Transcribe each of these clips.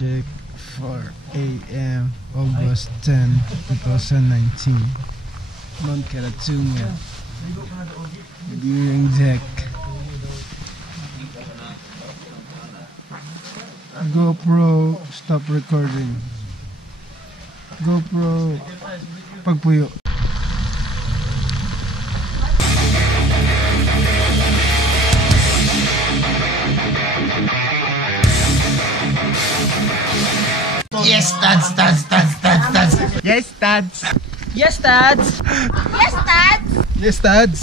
check, 4 AM, August 10, 2019. Mount Karatunga. Viewing deck. GoPro, stop recording. GoPro, pagpuyo. Yes, Dads. Yes, Dads. Yes, Dads. Yes, Dads. Yes, Dads. Yes, Dads.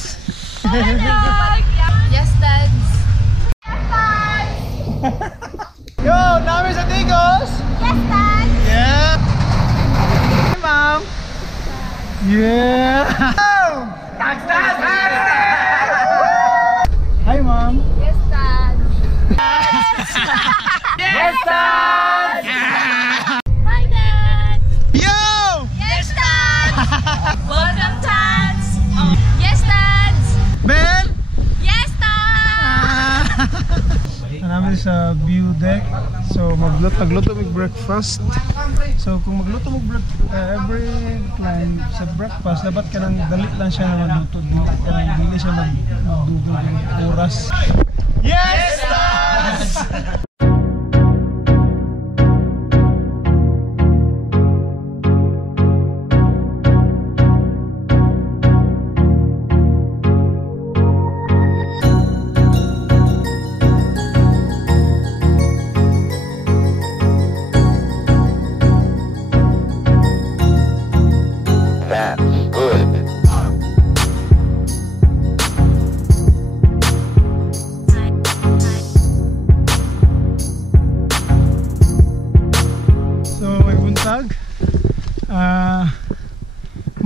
Yo, namin sa Tigos. Yes, Dads. Yeah. Hey, Mom. Yeah. Dads. Hi, Mom. Yes, Dads. Yes, Dads. Hi, Dads. Yo. Yes, Dads. Welcome, Dads. Yes, Dads. Ben. Yes, Dads. Namin sa view deck. So magluto mag-breakfast. So kung magluto every time sa breakfast, dapat ka nang dali lang siya na magluto. Dili siya magdugol ng oras. Yes, Dads!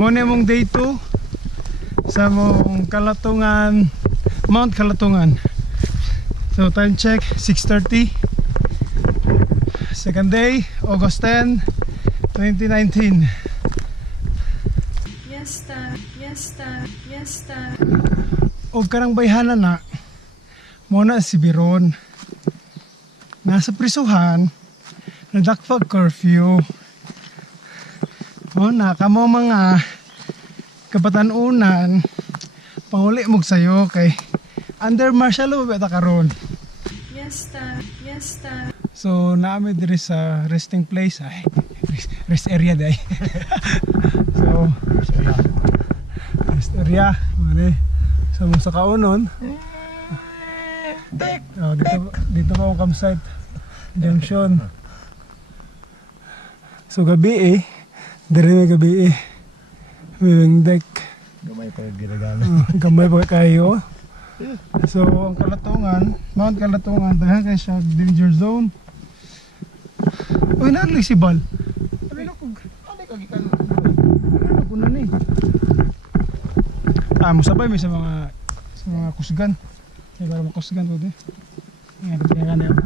Muna mong day 2 sa mong Kalatungan, Mount Kalatungan. So time check 6:30. Second day, August 10, 2019. Yes, Dad. Yes, Dad. Yes, Dad. Og karang bayhanan na muna si Biron. Nasa prisuhan, nagdakpag curfew. O na kamo mga kapatanunan, panguli mog sayo kay under martial law beta karon. Yes, Dad. Yes, Dad. So naami diri sa resting place ay rest area day. So rest area mali sa kaunon. Dito pa ang campsite junction. So gabi diri may gabi viewing deck. Gamay pa ginagamit. Gamay pa kayo. So ang Kalatungan, Mount Kalatungan, dahil kay siya danger zone. Uy, nalig si Bal. Sabi na kog, ano kagikan? Ano ko na ni? Musabay may sa mga kusgan. Kaya para makusgan ko din. Ngayon, kaya na yun.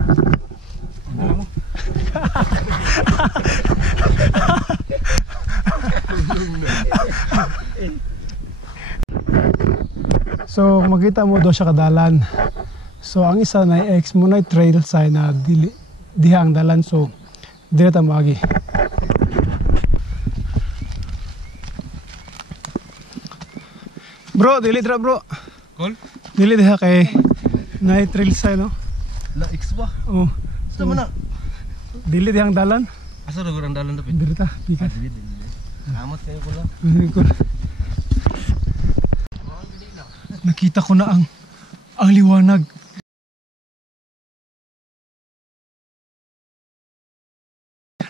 Ano mo? So makita mo do siya kadalan. So ang isa na X mo na trail sign na diha ang dalan, so dire ta maagi. Bro, dili dra bro. Call? Dili diha kay na trail sign no. La X ba? Oh. Sa man na. Dili diha ang dalan. Asa ra ang dalan dapat? Dire ta, bikas. Amot kayo ko lang. Nakita ko na ang liwanag.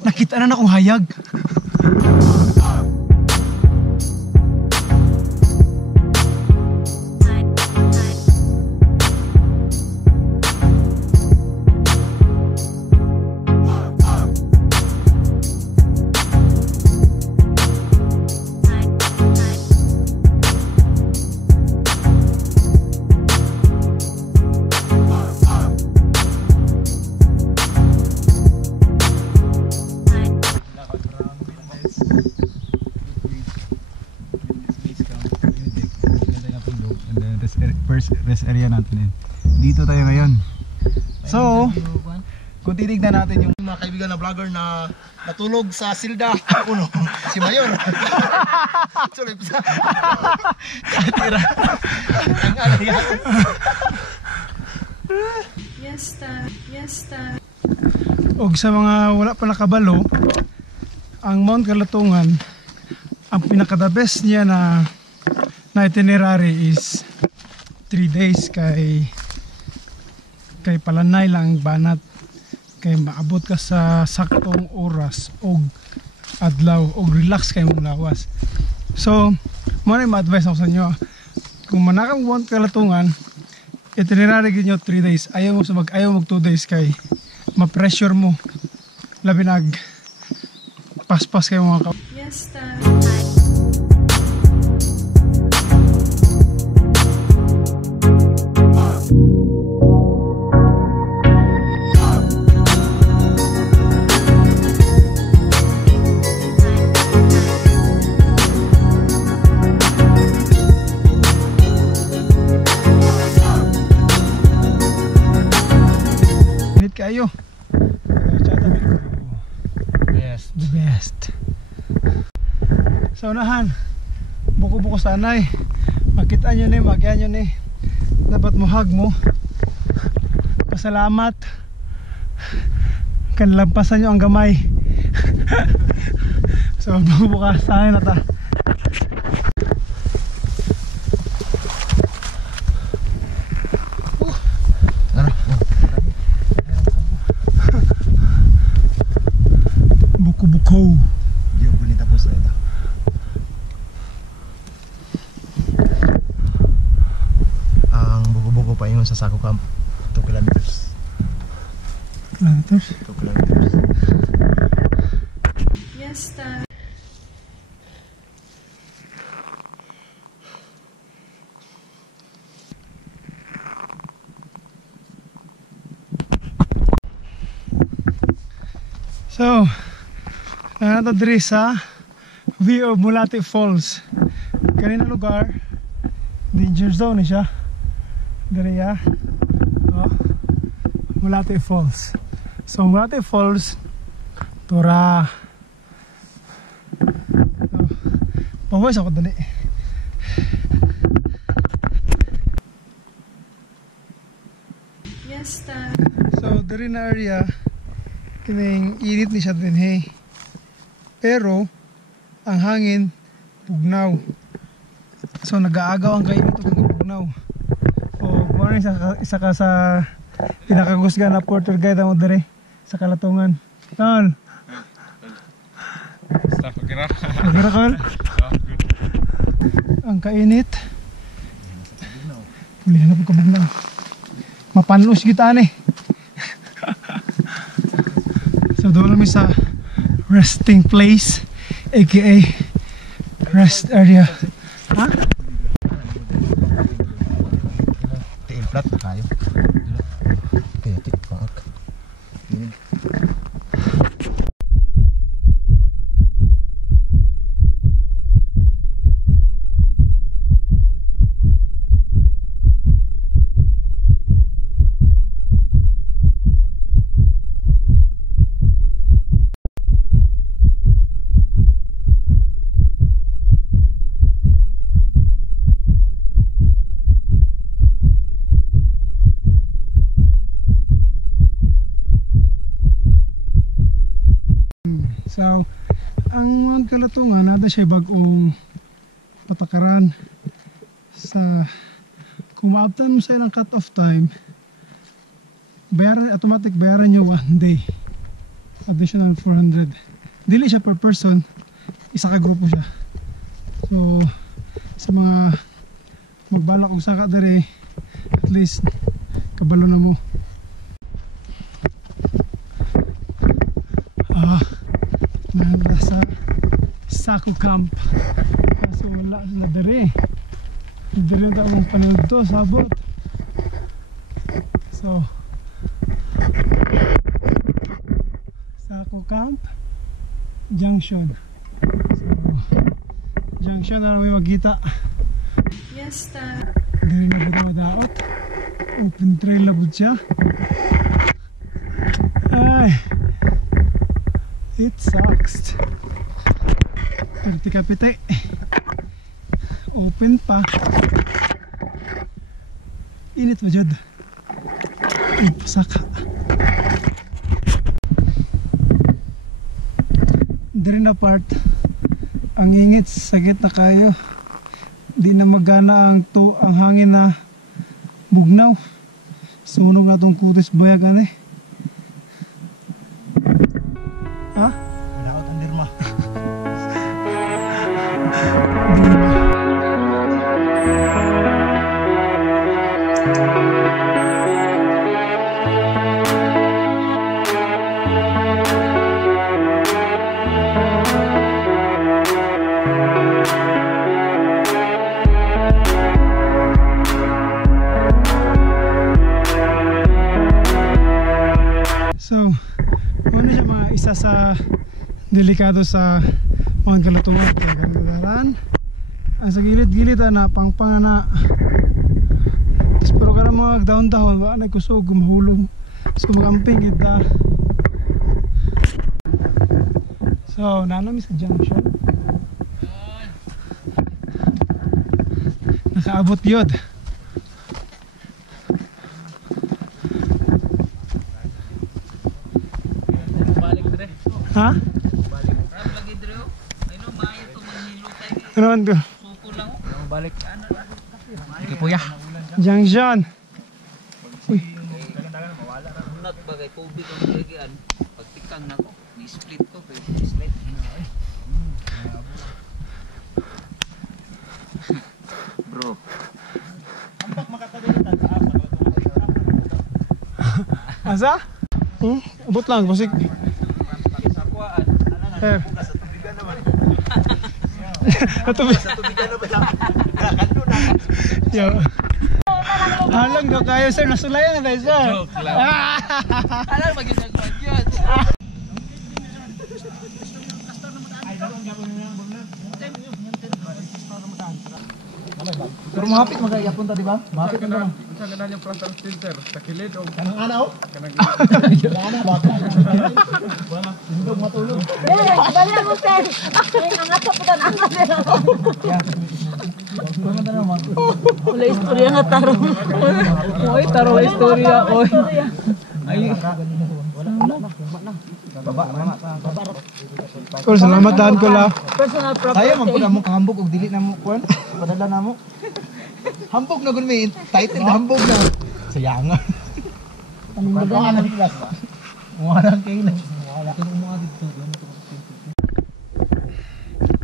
Nakita na akong hayag. First rest area natin. Dito tayo ngayon. So, kung titignan natin yung mga kaibigan na vlogger na natulog sa silda. Uno, si Mayor. Sorry, pisa. Tira. Ang ano yan. Yesta. O sa mga wala pa nakabalo, ang Mount Kalatungan, ang pinaka-the best niya na itinerary is 3 days kay Palanay lang banat, kay maabot ka sa saktong oras og adlaw og relax kay mong lawas. So mo na ma-advise ako sa inyo, kung manakang Mount Kalatungan, itinerary gid nyo 3 days. Ayaw mo 2 days kay ma-pressure mo, labi nag paspas kayo mga Yesta. kayo. Yes. The best. Sa unahan, buko-buko sanay. Makita nyo ni, magyan nyo ni. Dapat mo hug mo. Pasalamat. Kanlampasan nyo ang gamay. So buko-buko sanay na ta. Buko-buko. Di ko ni tapos na ito. Ang buko-buko pa yun sa Saco Camp. 2 kilometers. 2 kilometers. Yesta. So, nandito diri sa view of Mulati Falls. Kanina lugar, danger zone siya. Diri ya. Oh, Mulati Falls. So, Mulati Falls, tura. Oh, pawis ako dali. Yesta. So, diri na area, kining init ni siya din hey. Pero ang hangin pugnaw. So nag-aagaw ang kainit ug pugnaw. O mo isa ka sa pinakagusgan na porter guide mo diri sa Kalatungan. Tol. Stop kira. Kira kol. Ang kainit. Muli na pagkabugnaw. Mapanlos kita ni. So doon kami sa resting place, aka rest area. Ha? Tiimplat kayo. Kaya tikpak. So, ang Mount Kalatungan, nada siya bagong patakaran sa kung maabtan mo sa ilang cut-off time, bayaran, automatic bayaran nyo 1 day additional 400. Dili siya per person, isa ka grupo siya. So, sa mga magbalak og saka dere, at least kabalo na mo. Nanda sa Saco Camp, kaso wala sila dere. Dere na akong panood to, sabot. So Saco Camp Junction. So Junction na may magkita. Yesta. Dere na po daot. Open trail na po siya. Ay, It sucks. Kapite-kapite. Open pa. Init pa jud. Pusaka. Dari na part. Ang ingit, sakit na kayo. Di na magana ang hangin na bugnaw. Sunog na tong kutis bayagan eh. Ha? Wala ang dirma. So, ano siya mga isa sa delikado sa mga kalutungan kaya ganadaran sa gilid-gilid na pangpang na tapos pero ka mga dahon-dahon wala na kusog gumahulog so magamping kita so nanami sa junction nakaabot yun. Ha? Ano ando? Balik. Okay po ya. Junction. Uy. Not bagay tubig ang gigian. Pagtikang nako, ni-split ko kay split. Bro. Asa? Abot lang basig. Eh. Tubig. Yo. Alang daw kayo sir, nasulayan na tayo sir. Joke lang. Alam magigagwag yun. Pero mahapit magayapon ta, di ba? Mahapit ka na. Sa ganun yung frontal filter, sa kilid o Kanang anaw? kanang Ana ba? Wala. Hindi matulog. Bali mo sir. Ang ato po tan ang nila. Wala istorya nga tarong. Oy, tarong istorya oy. Ay. Kung salamat daan ko la. Personal property. Saya man pud amo kahambog og dili na mo kuan. Padala na mo. Hambog na gud may title na hambog na. Sayangan. Panindagan na class ba? Wala kay na. Wala kay mo dito.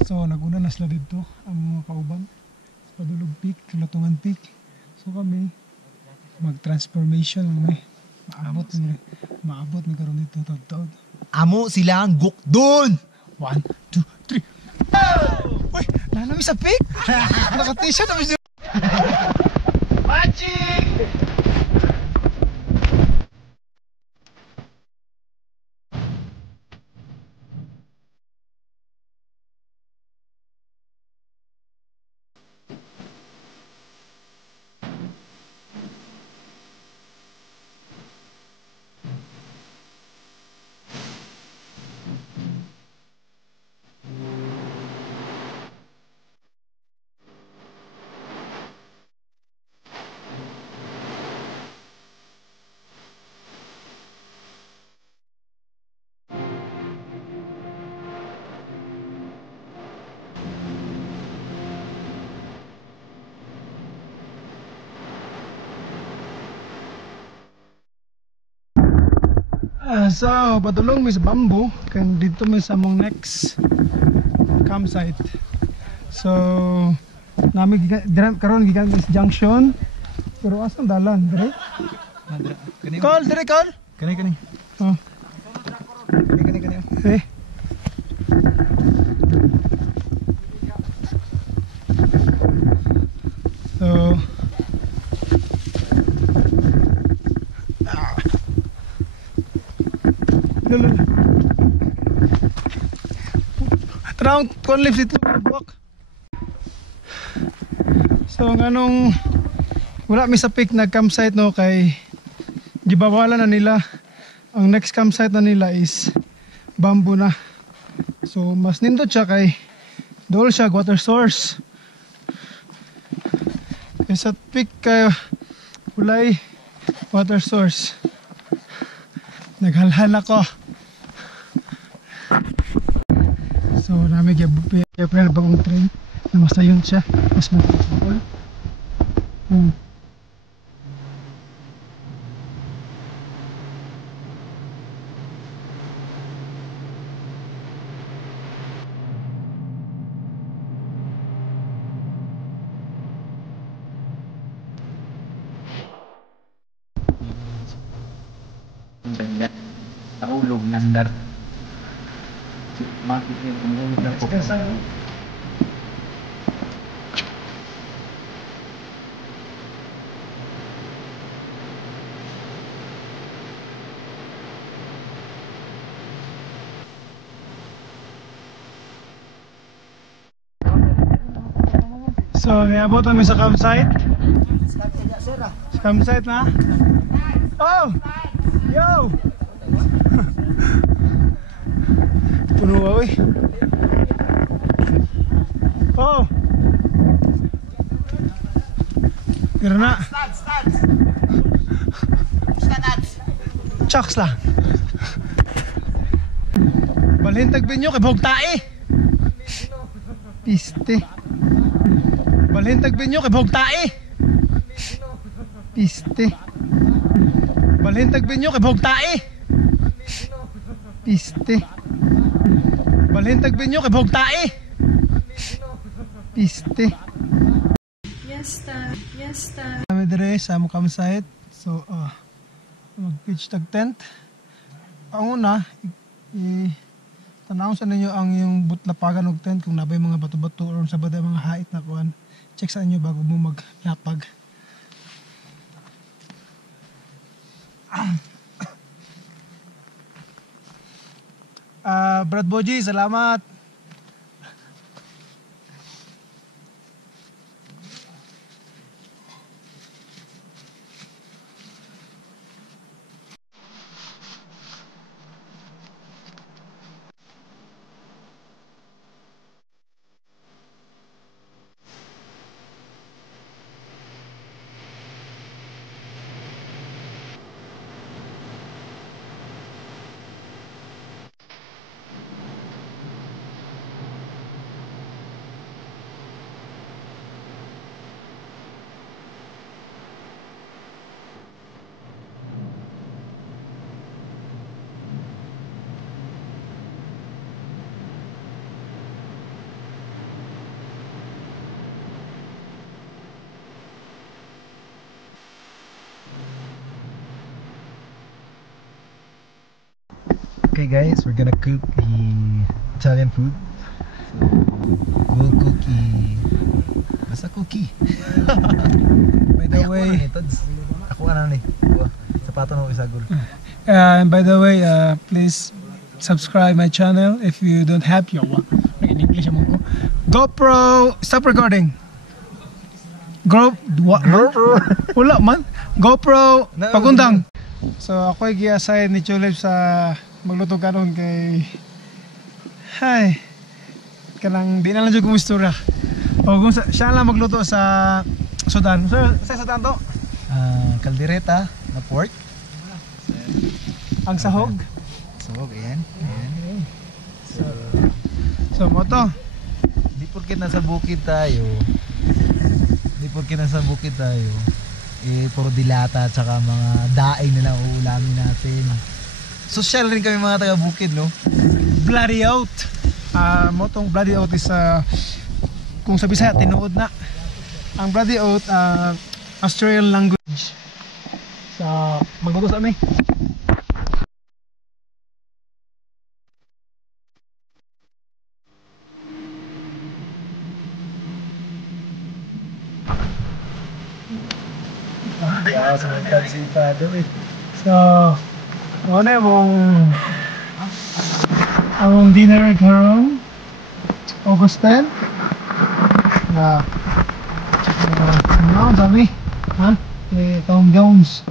So naguna na sila dito ang mga kauban. Padulog peak, Latungan peak. So kami mag-transformation kami. Maabot na karon dito taud-taud. Amo sila ang gukdon. 1, 2, 3. Uy, nanami sa peak. Naka-t-shirt na siya. So, padulong mi sa bamboo kan dito mi sa mong next campsite. So, nami karon gikan sa junction. Pero asang dalan, dire? Call, dire call. Kani. Oh. Kani. Eh. So, Tanong kon lift dito buwak. So nganong wala mi sa peak na campsite no kay gibawalan na nila. Ang next campsite na nila is bamboo na. So mas nindot siya kay dool siya water source. Sa peak kay ulay water source. Naghalhal ako. So nami gyapon bagong train na masayon siya, mas matapol. Ang ganda. Nahulog nandar. Makit niyo umulog na po. So, niabot kami sa campsite. Sa campsite na. Oh! Yo! Puno ba, uy? Oh! Tira na. Chucks lang. Balhintag binyo kay Bogtae. Piste. Balhintag binyo kay Bogtae. Piste. Balhintag binyo kay Bogtae. Piste. Balhintag binyo kay Bogtae. Piste. Yesta. Kami dire sa among campsite. So, mag-pitch tag tent. Ang una, tanawon sa ninyo ang yung butlapagan og tent kung nabay mga bato-bato or sa baday mga hait na kuan. Check sa inyo bago mo maglapag. Brad Boji, salamat. Okay guys, we're gonna cook the Italian food. So, we'll cook basta cookie. By the way, Ako ano ni? Sapato na isagol. and by the way, please subscribe my channel if you don't have your in English among ko. GoPro, stop recording. GoPro? Wala man. GoPro, pagundang. So ako'y gi-assign ni Chulip sa magluto karon kay kanang di na lang jud ko istorya. O kung siya lang magluto sa Sudan. Sa Sudan to? Caldereta na pork. Ang sahog. Sahog, ayan. So mo to. Di porket nasa bukid tayo. Puro dilata at saka mga daing na lang uulamin natin. Social rin kami mga taga-bukid, no? Bloody oat. Motong bloody oat is kung sa Bisaya tinuod na. Ang bloody oat Australian language. So magluto sa amin. So, ano yung dinner karon August 10 na ano dami ha? Tom Jones